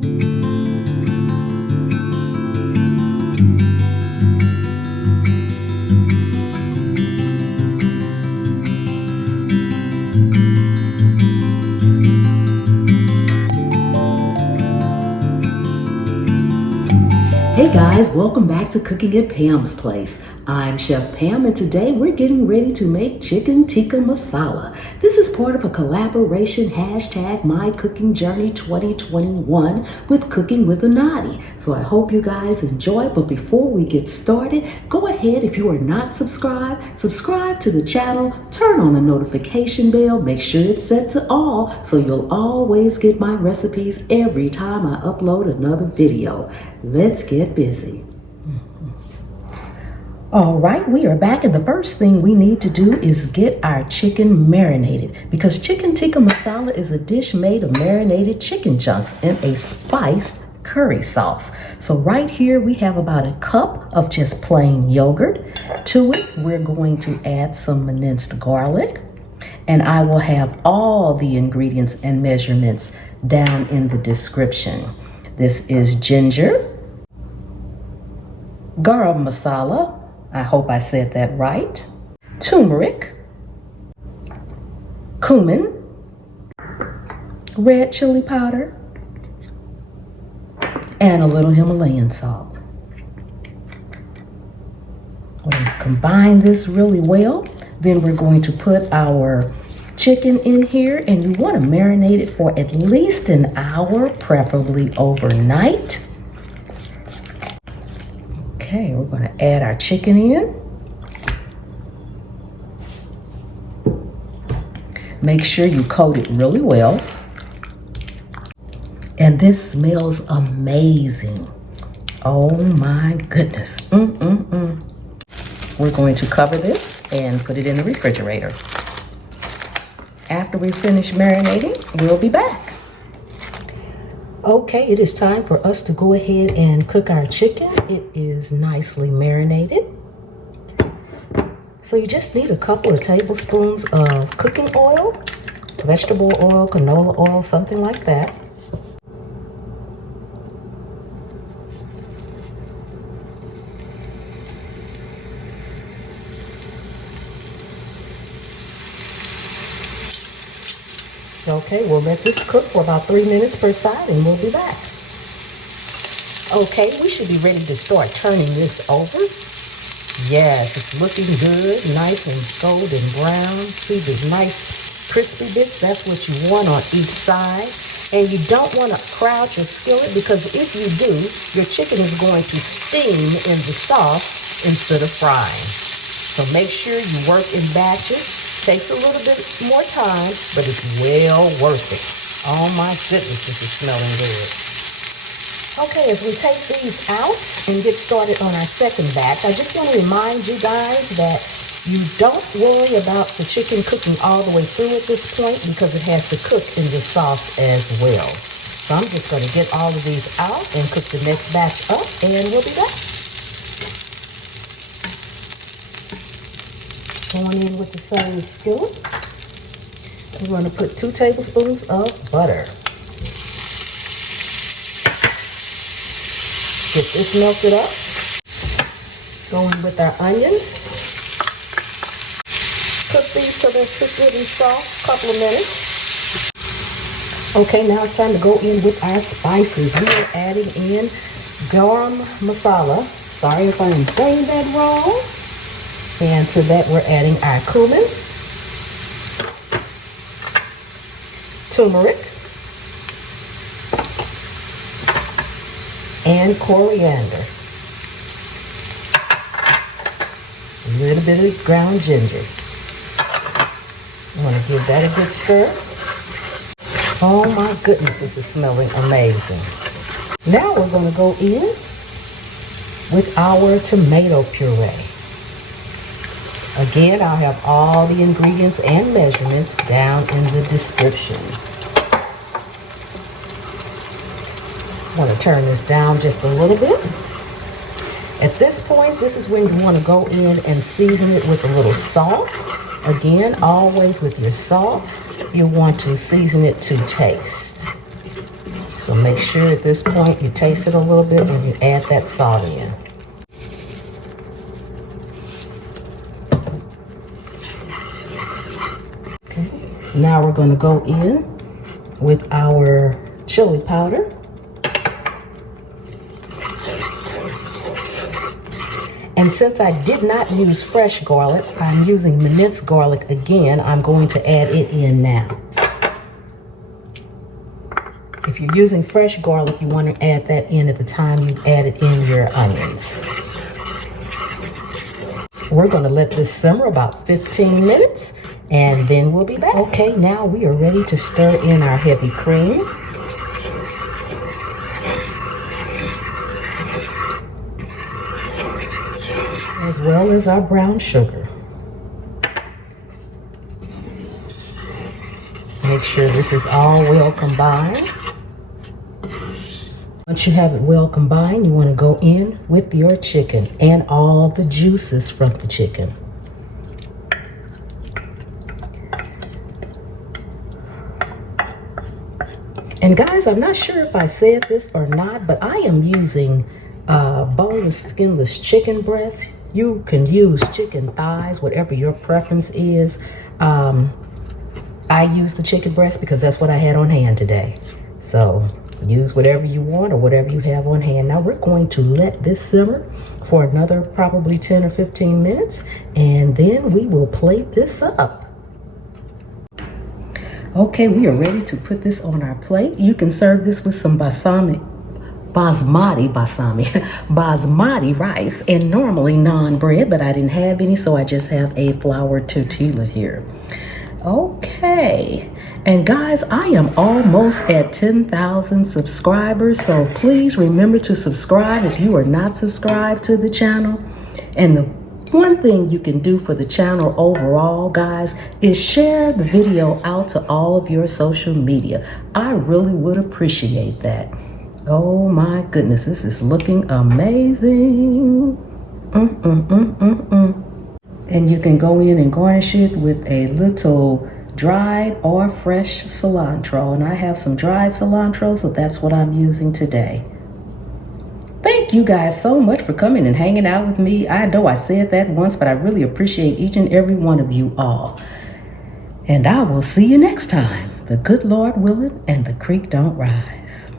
Hey guys, welcome back to Cooking at Pam's Place. I'm Chef Pam, and today we're getting ready to make chicken tikka masala. This is part of a collaboration hashtag My Cooking Journey 2021 with Cooking with Anadi. So I hope you guys enjoy, but before we get started, go ahead, if you are not subscribed, subscribe to the channel, turn on the notification bell, make sure it's set to all so you'll always get my recipes every time I upload another video. Let's get busy. All right, we are back, and the first thing we need to do is get our chicken marinated, because chicken tikka masala is a dish made of marinated chicken chunks in a spiced curry sauce. So right here we have about a cup of just plain yogurt. To it, we're going to add some minced garlic, and I will have all the ingredients and measurements down in the description. This is ginger, garam masala, I hope I said that right, turmeric, cumin, red chili powder, and a little Himalayan salt. We're going to combine this really well. Then we're going to put our chicken in here, and you want to marinate it for at least an hour, preferably overnight. Okay, we're going to add our chicken in. Make sure you coat it really well. And this smells amazing. Oh my goodness. We're going to cover this and put it in the refrigerator. After we finish marinating, we'll be back. Okay, it is time for us to go ahead and cook our chicken. It is nicely marinated. So you just need a couple of tablespoons of cooking oil, vegetable oil, canola oil, something like that. Okay, we'll let this cook for about 3 minutes per side, and we'll be back. Okay, we should be ready to start turning this over. Yes, it's looking good, nice and golden brown. See the nice crispy bits? That's what you want on each side. And you don't want to crowd your skillet, because if you do, your chicken is going to steam in the sauce instead of frying. So make sure you work in batches. Takes a little bit more time, but it's well worth it. Oh my goodness, this is smelling good. Okay, as we take these out and get started on our second batch, I just want to remind you guys that you don't worry about the chicken cooking all the way through at this point, because it has to cook in the sauce as well. So I'm just going to get all of these out and cook the next batch up, and we'll be back. Going in with the same skillet, we're going to put 2 tablespoons of butter. Get this melted up. Going with our onions. Cook these till they're good and soft, a couple of minutes. Okay, now it's time to go in with our spices. We are adding in garam masala. Sorry if I am saying that wrong. And to that, we're adding our cumin, turmeric, and coriander. A little bit of ground ginger. I want to give that a good stir. Oh my goodness, this is smelling amazing. Now we're going to go in with our tomato puree. Again, I'll have all the ingredients and measurements down in the description. I want to turn this down just a little bit. At this point, this is when you want to go in and season it with a little salt. Again, always with your salt, you want to season it to taste. So So make sure at this point you taste it a little bit when you add that salt in. Okay, now we're going to go in with our chili powder. And since I did not use fresh garlic, I'm using minced garlic again. I'm going to add it in now. If you're using fresh garlic, you want to add that in at the time you added in your onions. We're going to let this simmer about 15 minutes and then we'll be back. Okay, now we are ready to stir in our heavy cream. As well as our brown sugar. Make sure this is all well combined. Once you have it well combined, you want to go in with your chicken and all the juices from the chicken. And guys, I'm not sure if I said this or not, but I am using boneless, skinless chicken breasts. You can use chicken thighs, whatever your preference is. I use the chicken breast because that's what I had on hand today. So use whatever you want or whatever you have on hand. Now we're going to let this simmer for another probably 10 or 15 minutes, and then we will plate this up. Okay, we are ready to put this on our plate. You can serve this with some basmati rice and normally naan bread, but I didn't have any, so I just have a flour tortilla here. Okay, and guys, I am almost at 10,000 subscribers, so please remember to subscribe if you are not subscribed to the channel. And the one thing you can do for the channel overall, guys, is share the video out to all of your social media. I really would appreciate that. Oh my goodness, this is looking amazing. And you can go in and garnish it with a little dried or fresh cilantro. And I have some dried cilantro, so that's what I'm using today. Thank you guys so much for coming and hanging out with me. I know I said that once, but I really appreciate each and every one of you all. And I will see you next time. The good Lord willing and the creek don't rise.